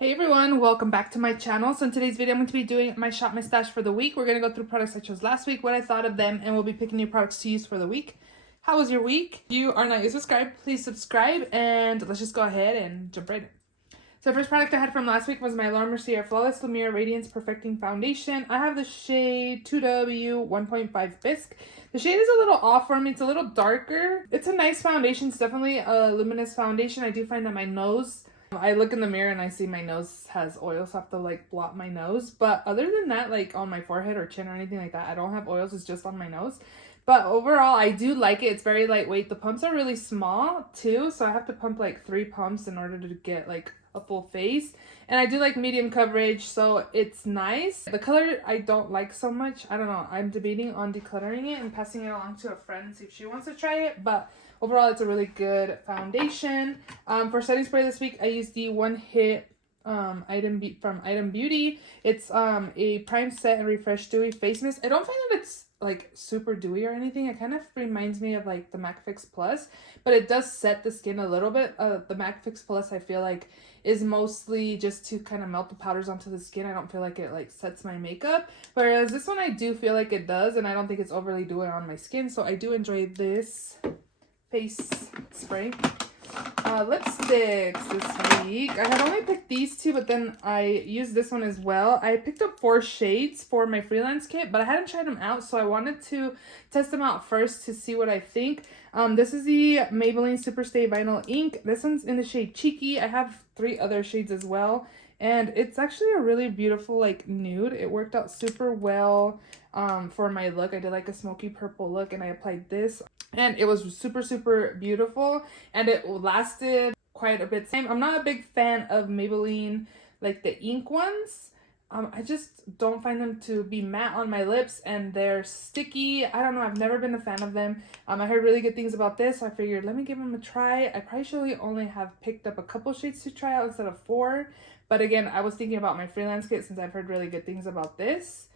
Hey everyone, welcome back to my channel. So in today's video, I'm going to be doing my shop my stash for the week. We're going to go through products I chose last week, what I thought of them, and we'll be picking new products to use for the week. How was your week? If you are not yet subscribed, please subscribe, and let's just go ahead and jump right in. So the first product I had from last week was my Laura Mercier Flawless Lumiere Radiance Perfecting Foundation. I have the shade 2W 1.5 Bisque. The shade is a little off for me. It's a little darker. It's a nice foundation. It's definitely a luminous foundation. I do find that my nose, I look in the mirror and I see my nose has oils, so I have to like blot my nose. But other than that, like on my forehead or chin or anything like that, I don't have oils. It's just on my nose. But overall, I do like it. It's very lightweight. The pumps are really small too, so I have to pump like 3 pumps in order to get like a full face. And I do like medium coverage, so it's nice. The color I don't like so much. I don't know. I'm debating on decluttering it and passing it along to a friend, see if she wants to try it. But overall, it's a really good foundation. For setting spray this week, I used the One Hit from Item Beauty. It's a prime set and refresh dewy face mist. I don't find that it's like super dewy or anything. It kind of reminds me of like the MAC Fix Plus, but it does set the skin a little bit. The MAC Fix Plus I feel like is mostly just to kind of melt the powders onto the skin. I don't feel like it like sets my makeup, whereas this one I do feel like it does, and I don't think it's overly dewy on my skin, so I do enjoy this face spray. Lipsticks this week. I had only picked these 2, but then I used this one as well. I picked up 4 shades for my freelance kit, but I hadn't tried them out, so I wanted to test them out first to see what I think. This is the Maybelline Superstay Vinyl Ink. This one's in the shade Cheeky. I have 3 other shades as well, and it's actually a really beautiful like nude. It worked out super well for my look. I did like a smoky purple look, and I applied this, and it was super beautiful, and it lasted quite a bit. I'm not a big fan of Maybelline like the ink ones. I just don't find them to be matte on my lips, and they're sticky. I don't know, I've never been a fan of them. I heard really good things about this, so I figured let me give them a try. I probably only have picked up a couple shades to try out instead of 4, but again, I was thinking about my freelance kit since I've heard really good things about this.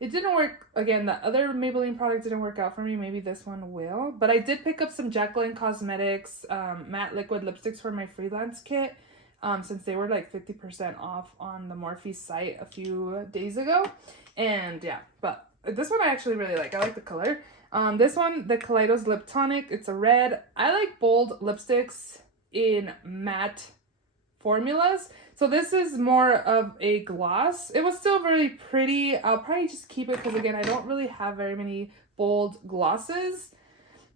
It didn't work, again, the other Maybelline product didn't work out for me. Maybe this one will. But I did pick up some Jaclyn Cosmetics matte liquid lipsticks for my freelance kit since they were like 50% off on the Morphe site a few days ago. And yeah, but this one I actually really like. I like the color. This one, the Kaleidos Lip Tonic, it's a red. I like bold lipsticks in matte formulas, so this is more of a gloss. It was still very pretty. I'll probably just keep it because again, I don't really have very many bold glosses,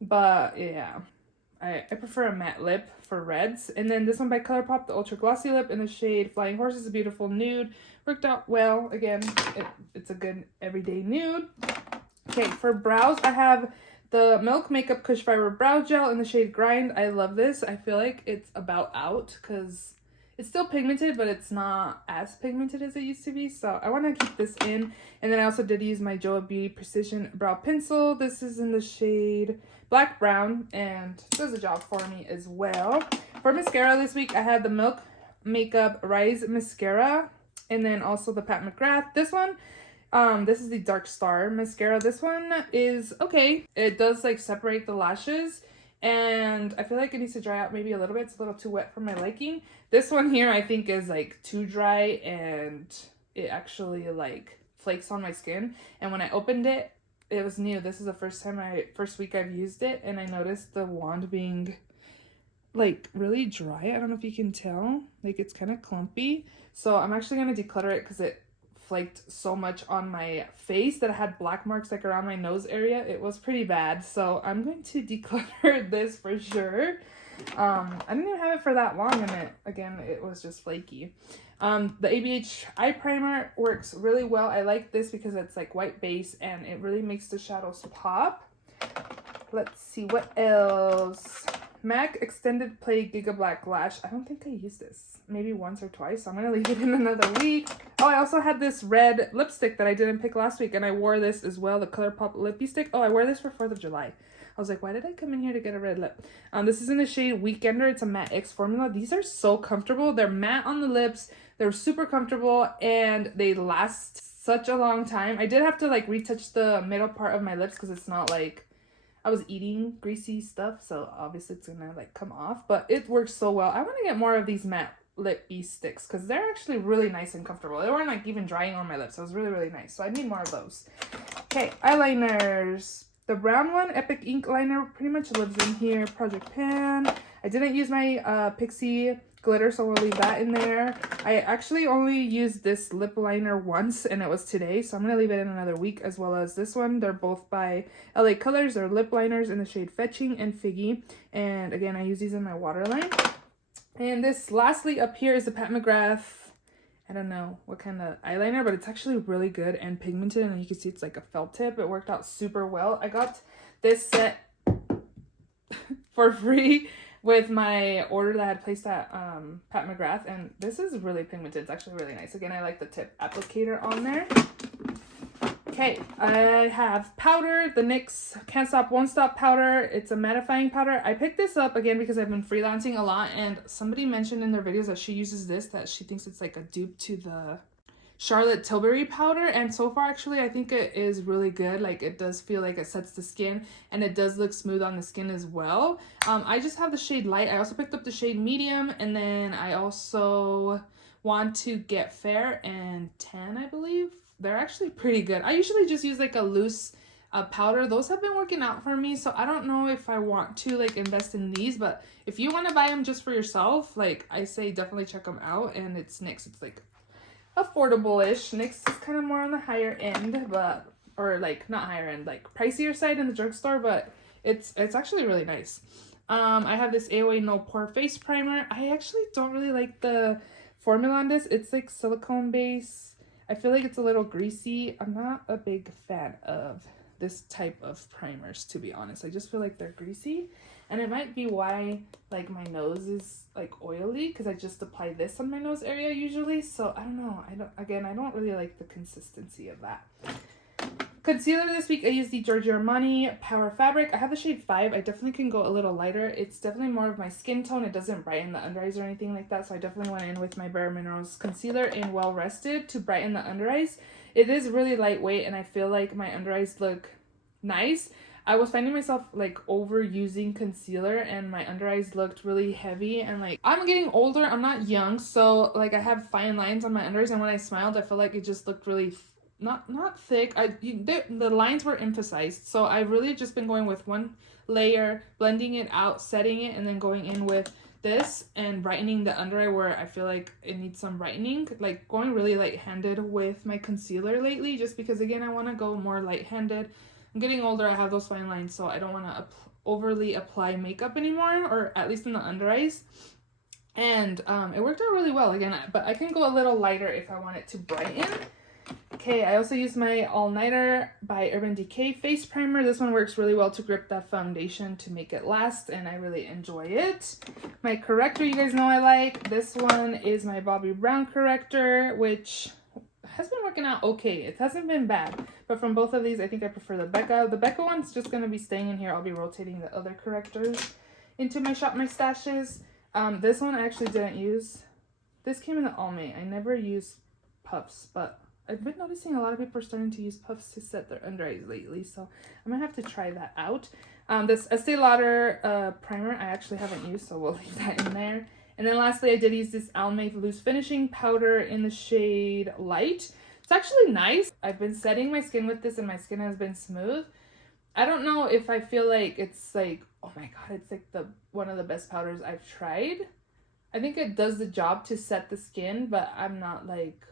but yeah, I prefer a matte lip for reds. And then this one by ColourPop, the Ultra Glossy Lip in the shade Flying Horse, is a beautiful nude. Worked out well. Again, it's a good everyday nude. Okay, for brows, I have the Milk Makeup Kush Fiber Brow Gel in the shade Grind. I love this. I feel like it's about out because it's still pigmented, but it's not as pigmented as it used to be. So I want to keep this in. And then I also did use my Joa Beauty Precision Brow Pencil. This is in the shade Black Brown and does a job for me as well. For mascara this week, I had the Milk Makeup Rise Mascara and then also the Pat McGrath. This one, this is the Dark Star Mascara. This one is okay. It does like separate the lashes, and I feel like it needs to dry out maybe a little bit. It's a little too wet for my liking. This one here I think is like too dry, and it actually like flakes on my skin. And when I opened it, it was new. This is the first week I've used it, and I noticed the wand being like really dry. I don't know if you can tell, like it's kind of clumpy. So I'm actually going to declutter it because it flaked so much on my face that I had black marks like around my nose area. It was pretty bad, so I'm going to declutter this for sure. I didn't even have it for that long, and it was just flaky. The ABH eye primer works really well. I like this because it's like white base and it really makes the shadows pop. Let's see what else. MAC Extended Play Giga Black Lash. I don't think I used this. Maybe once or twice. So I'm going to leave it in another week. Oh, I also had this red lipstick that I didn't pick last week, and I wore this as well, the ColourPop Lippy Stick. Oh, I wore this for 4th of July. I was like, why did I come in here to get a red lip? This is in the shade Weekender. It's a matte X formula. These are so comfortable. They're matte on the lips. They're super comfortable, and they last such a long time. I did have to like retouch the middle part of my lips because it's not like I was eating greasy stuff, so obviously it's gonna like come off, but it works so well. I want to get more of these matte lip sticks because they're actually really nice and comfortable. They weren't like even drying on my lips. So it was really, really nice. So I need more of those. Okay, eyeliners. The brown one, Epic Ink liner, pretty much lives in here. Project Pan. I didn't use my Pixie glitter, so we'll leave that in there. I actually only used this lip liner once, and it was today, so I'm going to leave it in another week, as well as this one. They're both by LA Colors. They're lip liners in the shade Fetching and Figgy. And again, I use these in my waterline. And this lastly up here is the Pat McGrath, I don't know what kind of eyeliner, but it's actually really good and pigmented, and you can see it's like a felt tip. It worked out super well. I got this set for free with my order that I had placed at Pat McGrath, and this is really pigmented. It's actually really nice. Again, I like the tip applicator on there. Okay, I have powder, the NYX Can't Stop Won't Stop powder. It's a mattifying powder. I picked this up again because I've been freelancing a lot, and somebody mentioned in their videos that she uses this, that she thinks it's like a dupe to the Charlotte Tilbury powder, and so far actually I think it is really good. Like, it does feel like it sets the skin, and it does look smooth on the skin as well. I just have the shade light. I also picked up the shade medium, and then I also want to get fair and tan, I believe. They're actually pretty good. I usually just use like a loose powder. Those have been working out for me, so I don't know if I want to like invest in these, but if you want to buy them just for yourself, like, I say definitely check them out. And it's NYX. It's like affordable-ish. NYX is kind of more on the higher end, but, or like not higher end, like pricier side in the drugstore, but it's actually really nice. I have this AOA No Pore Face Primer. I actually don't really like the formula on this. It's like silicone base. I feel like it's a little greasy. I'm not a big fan of this type of primers, to be honest. I just feel like they're greasy, and it might be why like my nose is like oily, because I just apply this on my nose area usually. So I don't know. I don't really like the consistency of that. Concealer this week, I used the Giorgio Armani Power Fabric. I have the shade 5. I definitely can go a little lighter. It's definitely more of my skin tone. It doesn't brighten the under eyes or anything like that, so I definitely went in with my Bare Minerals concealer in Well Rested to brighten the under eyes. It is really lightweight, and I feel like my under eyes look nice. I was finding myself like overusing concealer, and my under eyes looked really heavy, and like, I'm getting older, I'm not young, so like I have fine lines on my under eyes, and when I smiled, I felt like it just looked really not thick. The lines were emphasized, so I've really just been going with one layer, blending it out, setting it, and then going in with this and brightening the under eye where I feel like it needs some brightening. Like, going really light-handed with my concealer lately, just because again I want to go more light-handed. I'm getting older, I have those fine lines, so I don't want to overly apply makeup anymore, or at least in the under eyes. And it worked out really well again, but I can go a little lighter if I want it to brighten. Okay, I also used my All Nighter by Urban Decay face primer. This one works really well to grip that foundation to make it last, and I really enjoy it. My corrector, you guys know I like. This one is my Bobbi Brown corrector, which has been working out okay. It hasn't been bad, but from both of these, I think I prefer the Becca. The Becca one's just going to be staying in here. I'll be rotating the other correctors into my Shop My Stashes. This one I actually didn't use. This came in the Almay. I never use puffs, but I've been noticing a lot of people are starting to use puffs to set their under eyes lately, so I'm gonna have to try that out. This Estee Lauder primer I actually haven't used, so we'll leave that in there. And then lastly, I did use this Almay Loose Finishing Powder in the shade Light. It's actually nice. I've been setting my skin with this, and my skin has been smooth. I don't know if I feel like it's like, oh my god, it's like one of the best powders I've tried. I think it does the job to set the skin, but I'm not like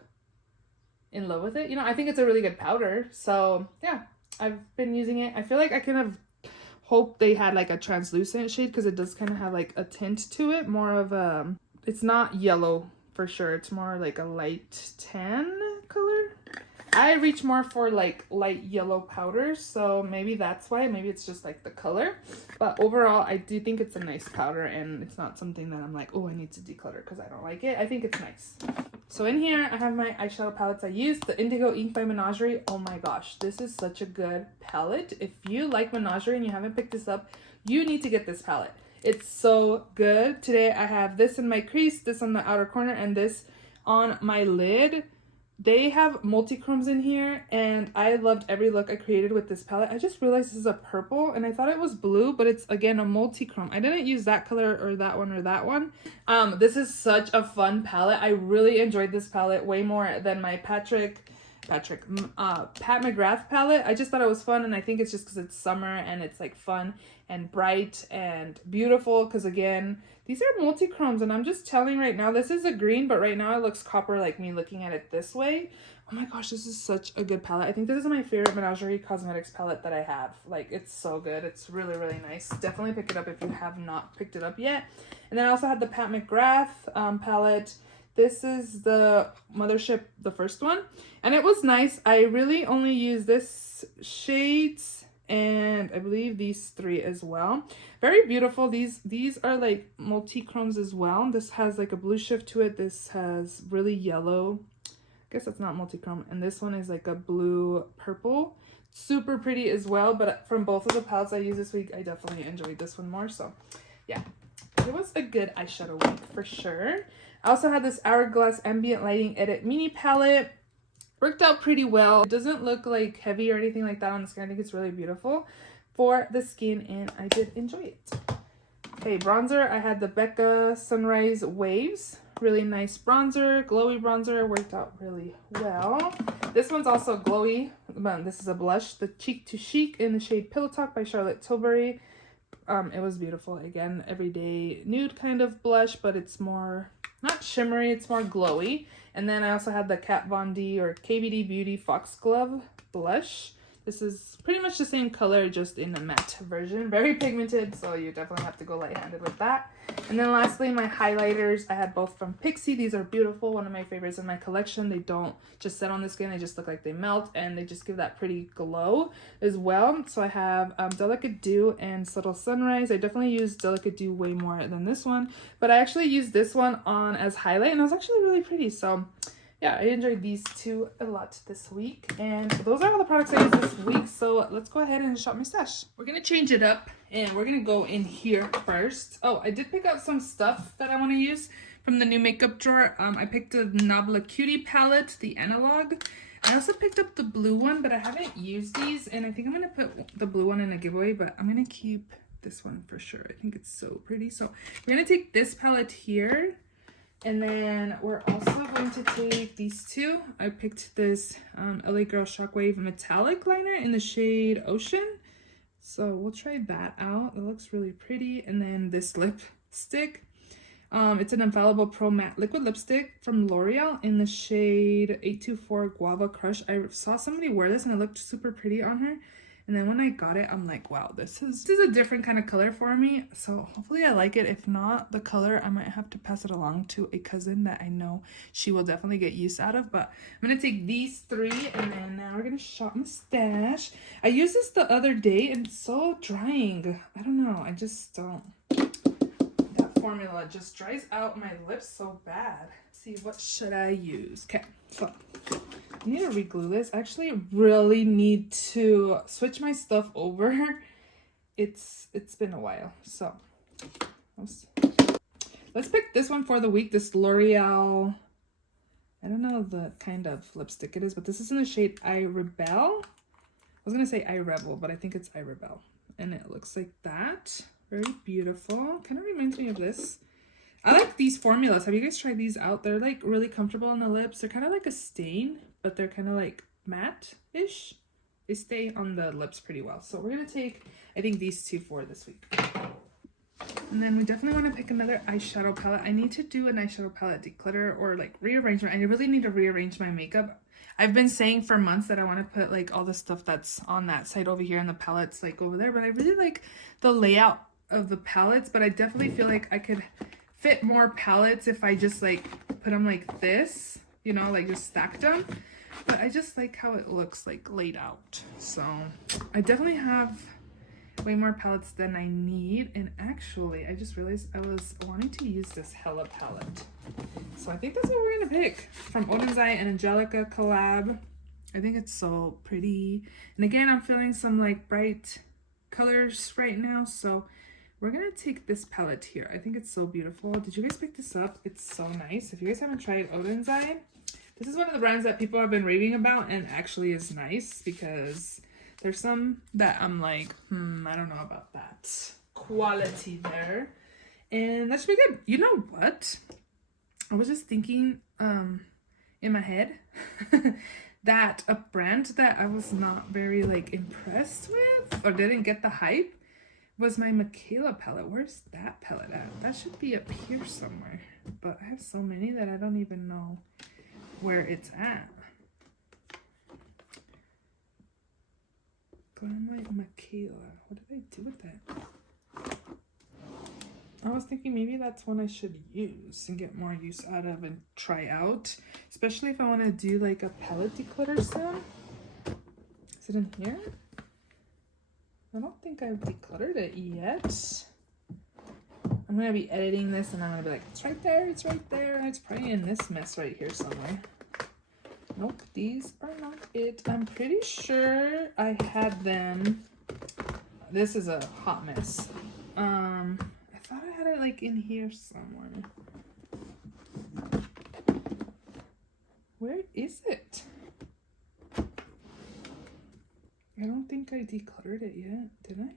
in love with it. You know, I think it's a really good powder. So yeah, I've been using it. I feel like I kind of hope they had like a translucent shade, because it does kind of have like a tint to it, more of a, it's not yellow for sure, it's more like a light tan color. I reach more for like light yellow powders, so maybe that's why. Maybe it's just like the color, but overall I do think it's a nice powder, and it's not something that I'm like, oh, I need to declutter because I don't like it. I think it's nice. So in here I have my eyeshadow palettes I used. The Indigo Ink by Menagerie. Oh my gosh, this is such a good palette. If you like Menagerie and you haven't picked this up, you need to get this palette. It's so good. Today I have this in my crease, this on the outer corner, and this on my lid. They have multi-chromes in here, and I loved every look I created with this palette. I just realized this is a purple, and I thought it was blue, but it's, again, a multi-chrome. I didn't use that color or that one or that one. This is such a fun palette. I really enjoyed this palette way more than my Pat McGrath palette. I just thought it was fun, and I think it's just because it's summer and it's like fun and bright and beautiful, because again, these are multi-chromes, and I'm just telling right now, this is a green, but right now it looks copper, like me looking at it this way. Oh my gosh, this is such a good palette. I think this is my favorite Menagerie Cosmetics palette that I have. Like, it's so good. It's really, really nice. Definitely pick it up if you have not picked it up yet. And then I also had the Pat McGrath palette. This is the Mothership, the first one, and it was nice. I really only used this shades, and I believe these 3 as well. Very beautiful. These are like multi-chromes as well. This has like a blue shift to it. This has really yellow. I guess that's not multi-chrome. And this one is like a blue purple. Super pretty as well. But from both of the palettes I used this week, I definitely enjoyed this one more. So yeah, it was a good eyeshadow week for sure. I also had this Hourglass Ambient Lighting Edit Mini Palette. Worked out pretty well. It doesn't look like heavy or anything like that on the skin. I think it's really beautiful for the skin, and I did enjoy it. Okay, bronzer. I had the Becca Sunrise Waves. Really nice bronzer, glowy bronzer. Worked out really well. This one's also glowy. This is a blush, the Cheek to Chic in the shade Pillow Talk by Charlotte Tilbury. It was beautiful. Again, everyday nude kind of blush, but it's more, not shimmery, it's more glowy. And then I also had the Kat Von D or KVD Beauty Foxglove blush. This is pretty much the same color, just in a matte version. Very pigmented, so you definitely have to go light-handed with that. And then lastly, my highlighters. I had both from Pixi. These are beautiful. One of my favorites in my collection. They don't just set on the skin. They just look like they melt, and they just give that pretty glow as well. So I have Delicate Dew and Subtle Sunrise. I definitely use Delicate Dew way more than this one, but I actually used this one on as highlight, and it was actually really pretty. So yeah, I enjoyed these 2 a lot this week. And those are all the products I used this week. So let's go ahead and shop my stash. We're going to change it up, and we're going to go in here first. Oh, I did pick up some stuff that I want to use from the new makeup drawer. I picked a Nabla Cutie palette, the analog. I also picked up the blue one, but I haven't used these. And I think I'm going to put the blue one in a giveaway, but I'm going to keep this one for sure. I think it's so pretty. So we're going to take this palette here. And then we're also going to take these 2. I picked this LA Girl Shockwave Metallic Liner in the shade Ocean. So we'll try that out. It looks really pretty. And then this lipstick. It's an Infallible Pro Matte Liquid Lipstick from L'Oreal in the shade 824 Guava Crush. I saw somebody wear this and it looked super pretty on her. And then when I got it, I'm like, wow, this is a different kind of color for me. So hopefully I like it. If not the color, I might have to pass it along to a cousin that I know she will definitely get use out of. But I'm going to take these 3, and then now we're going to shop my stash. I used this the other day, and it's so drying. I don't know. I just don't. That formula just dries out my lips so bad. Let's see, what should I use? Okay, so I need to re-glue this. I actually really need to switch my stuff over. It's been a while. So let's pick this one for the week. This L'Oreal, I don't know the kind of lipstick it is, but this is in the shade I Rebel. I was gonna say I Rebel, but I think it's I Rebel. And it looks like that. Very beautiful. Kind of reminds me of this. I like these formulas. Have you guys tried these out? They're like really comfortable on the lips. They're kind of like a stain, but they're kind of like matte-ish. They stay on the lips pretty well. So we're going to take, I think, these 2 for this week. And then we definitely want to pick another eyeshadow palette. I need to do an eyeshadow palette declutter or like rearrangement. I really need to rearrange my makeup. I've been saying for months that I want to put like all the stuff that's on that side over here and the palettes like over there. But I really like the layout of the palettes. But I definitely feel like I could fit more palettes if I just like put them like this, you know, like just stacked them. But I just like how it looks like laid out. So I definitely have way more palettes than I need. And actually I just realized I was wanting to use this Hella palette, so I think that's what we're gonna pick from Oden's Eye and Angelica collab. I think it's so pretty, and again I'm feeling some like bright colors right now, so we're gonna take this palette here. I think it's so beautiful. Did you guys pick this up? It's so nice. If you guys haven't tried Oden's Eye, This is one of the brands that people have been raving about and actually is nice because there's some that I'm like, I don't know about that quality there. And that should be good. You know what? I was just thinking in my head that a brand that I was not very like impressed with or didn't get the hype was my Michaela palette. Where's that palette at? That should be up here somewhere. But I have so many that I don't even know where it's at. Glamlight Michaela. What did I do with that? I was thinking maybe that's one I should use and get more use out of and try out. Especially if I want to do like a palette declutter soon. Is it in here? I don't think I've decluttered it yet. I'm going to be editing this and I'm going to be like, it's right there, it's right there. It's probably in this mess right here somewhere. Nope, these are not it. I'm pretty sure I had them. This is a hot mess. I thought I had it like in here somewhere. Where is it? I don't think I decluttered it yet, did I?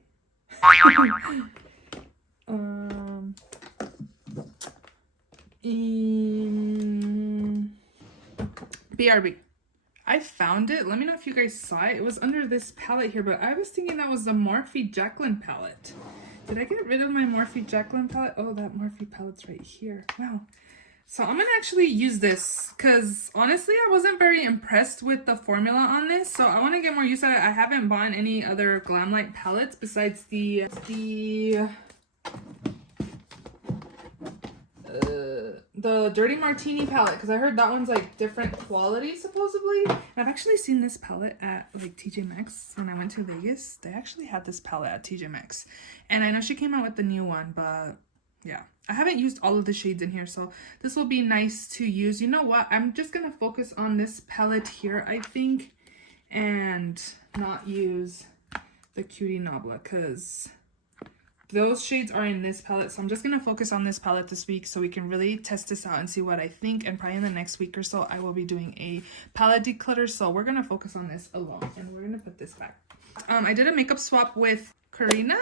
BRB. I found it. Let me know if you guys saw it. It was under this palette here, but I was thinking that was the Morphe Jacqueline palette. Did I get rid of my Morphe Jacqueline palette? Oh, that Morphe palette's right here. Wow. So I'm gonna actually use this because honestly I wasn't very impressed with the formula on this, so I want to get more use out of it. I haven't bought any other Glamlight palettes besides the Dirty Martini palette because I heard that one's like different quality supposedly. And I've actually seen this palette at like TJ Maxx when I went to Vegas. They actually had this palette at TJ Maxx, and I know she came out with the new one, but yeah, I haven't used all of the shades in here, so this will be nice to use. You know what? I'm just gonna focus on this palette here, I think, and not use the Cutie Nobla because those shades are in this palette. So I'm just gonna focus on this palette this week so we can really test this out and see what I think. And probably in the next week or so, I will be doing a palette declutter. So we're gonna focus on this alone, and we're gonna put this back. I did a makeup swap with Karina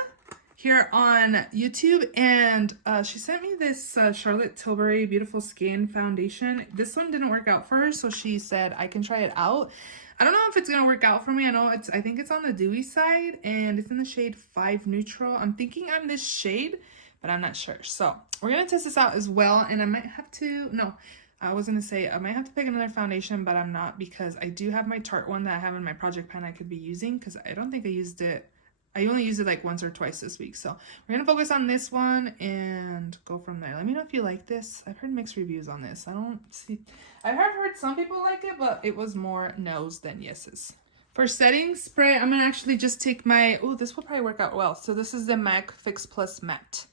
here on YouTube, and she sent me this Charlotte Tilbury Beautiful Skin foundation. This one didn't work out for her, so she said I can try it out. I don't know if it's gonna work out for me. I think it's on the dewy side, and it's in the shade 5 Neutral. I'm thinking I'm this shade, but I'm not sure. So we're gonna test this out as well, and I might have to, no, I was gonna say I might have to pick another foundation, but I'm not, because I do have my Tarte one that I have in my project pan I could be using, because I don't think I used it. I only used it like once or twice this week. So we're going to focus on this one and go from there. Let me know if you like this. I've heard mixed reviews on this. I've heard some people like it, but it was more no's than yeses. For setting spray, I'm going to actually just take my, oh, this will probably work out well. So this is the MAC Fix Plus Matte.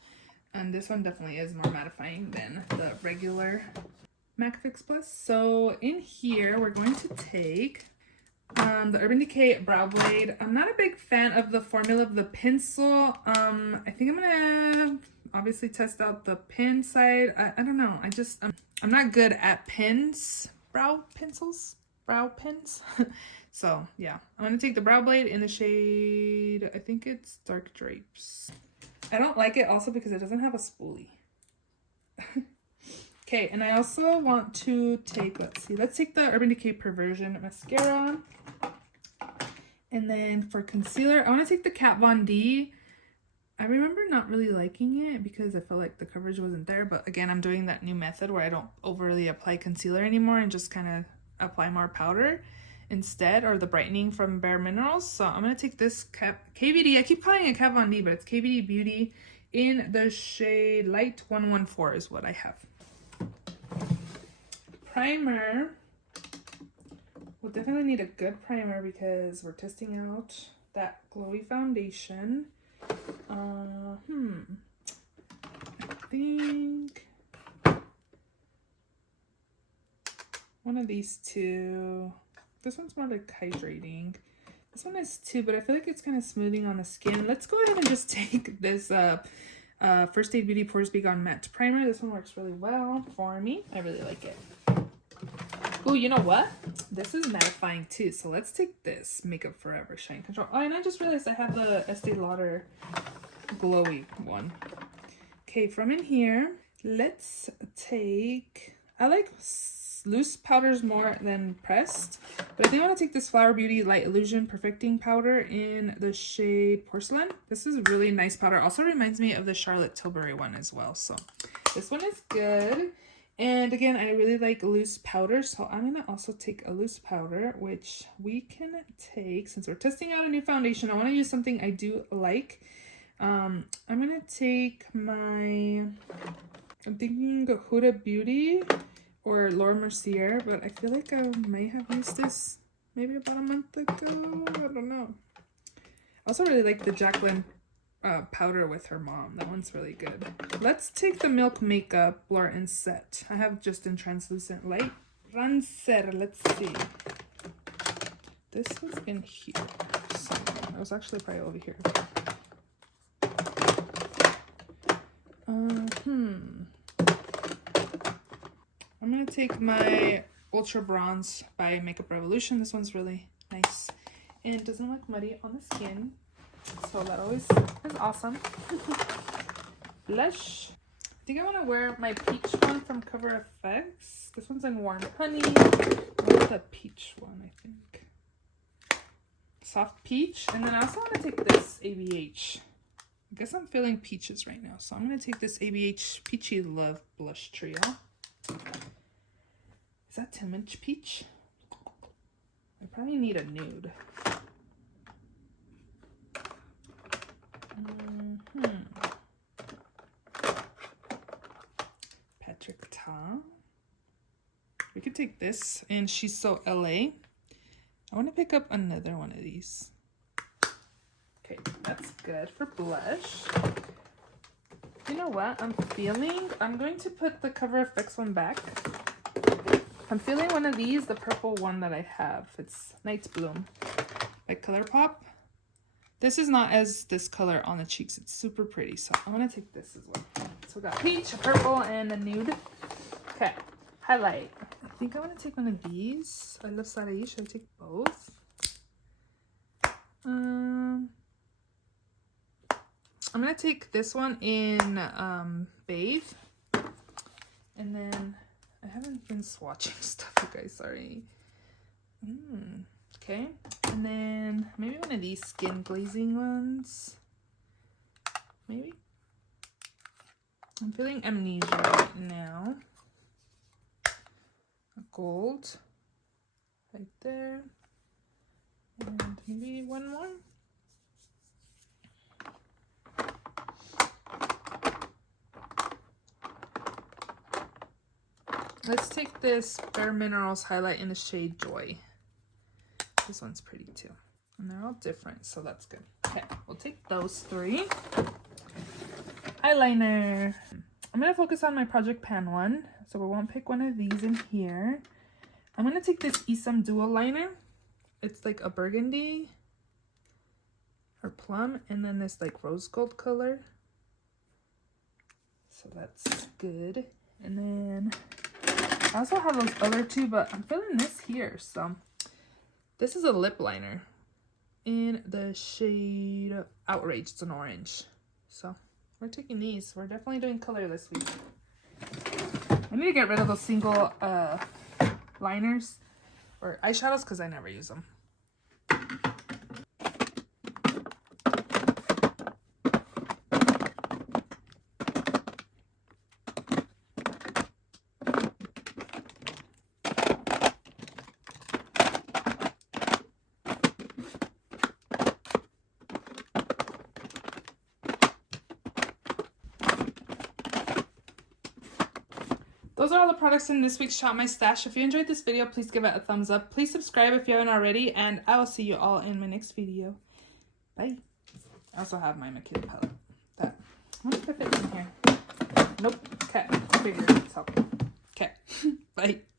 And this one definitely is more mattifying than the regular MAC Fix Plus. So in here, we're going to take the Urban Decay Brow Blade. I'm not a big fan of the formula of the pencil. I think I'm gonna obviously test out the pen side. I don't know. I'm not good at pens, brow pens. So yeah, I'm gonna take the Brow Blade in the shade, I think it's Dark Drapes. I don't like it also because it doesn't have a spoolie. Okay, and I also want to take, let's take the Urban Decay Perversion mascara. And then for concealer, I want to take the Kat Von D. I remember not really liking it because I felt like the coverage wasn't there. But again, I'm doing that new method where I don't overly apply concealer anymore and just kind of apply more powder instead, or the brightening from Bare Minerals. So I'm going to take this KVD. I keep calling it Kat Von D, but it's KVD Beauty in the shade Light 114 is what I have. Primer. We'll definitely need a good primer because we're testing out that glowy foundation. I think one of these two. This one's more like hydrating. This one is too, but I feel like it's kind of smoothing on the skin. Let's go ahead and just take this First Aid Beauty Pores Be Gone Matte Primer. This one works really well for me. I really like it. Oh, you know what? This is mattifying too. So let's take this Makeup Forever Shine Control. Oh, and I just realized I have the Estee Lauder glowy one. Okay, from in here, let's take, I like loose powders more than pressed, but I think I want to take this Flower Beauty Light Illusion Perfecting Powder in the shade Porcelain. This is a really nice powder. Also reminds me of the Charlotte Tilbury one as well. So this one is good. And again, I really like loose powder, so I'm going to also take a loose powder, which we can take, since we're testing out a new foundation, I want to use something I do like. I'm going to take my, I'm thinking Huda Beauty or Laura Mercier, but I feel like I may have used this maybe about a month ago. I don't know. I also really like the Jacqueline powder with her mom. That one's really good. Let's take the Milk Makeup Blur and Set. I have just in Translucent Light Bronzer. Let's see. This was in here. So it was actually probably over here. I'm gonna take my Ultra Bronze by Makeup Revolution. This one's really nice and it doesn't look muddy on the skin, so that always is awesome. Blush. I think I want to wear my peach one from Cover FX. This one's in Warm Honey. Where's the peach one? I think Soft Peach. And then I also want to take this ABH. I guess I'm feeling peaches right now, so I'm going to take this ABH Peachy Love Blush Trio. Is that 10-inch peach? I probably need a nude. Patrick Ta. We could take this, and She's So LA. I want to pick up another one of these. Okay, that's good for blush. You know what I'm feeling? I'm going to put the Cover FX one back. I'm feeling one of these, the purple one that I have. It's Night's Bloom by ColourPop. This is not as this color on the cheeks. It's super pretty, so I'm going to take this as well. So we got peach, a purple, and a nude. Okay, highlight. I think I want to take one of these. I love Sarai. Should I take both? I'm going to take this one in Bathe. And then, I haven't been swatching stuff, you guys, sorry. Okay, and then maybe one of these skin glazing ones. Maybe. I'm feeling Amnesia right now. A gold. Right there. And maybe one more. Let's take this Bare Minerals highlight in the shade Joy. This one's pretty too. And they're all different, so that's good. Okay, we'll take those three. Eyeliner. I'm going to focus on my Project Pan one, so we won't pick one of these in here. I'm going to take this Isom Dual Liner. It's like a burgundy or plum, and then this like rose gold color. So that's good. And then I also have those other two, but I'm feeling this here. So this is a lip liner in the shade Outrage. It's an orange. So we're taking these. We're definitely doing color this week. I need to get rid of those single liners or eyeshadows because I never use them. Those are all the products in this week's Shop My Stash. If you enjoyed this video, please give it a thumbs up. Please subscribe if you haven't already, and I will see you all in my next video. Bye. I also have my Makeup palette. I wonder if it fits in here. Nope. Okay. Figure it out. Okay. Bye.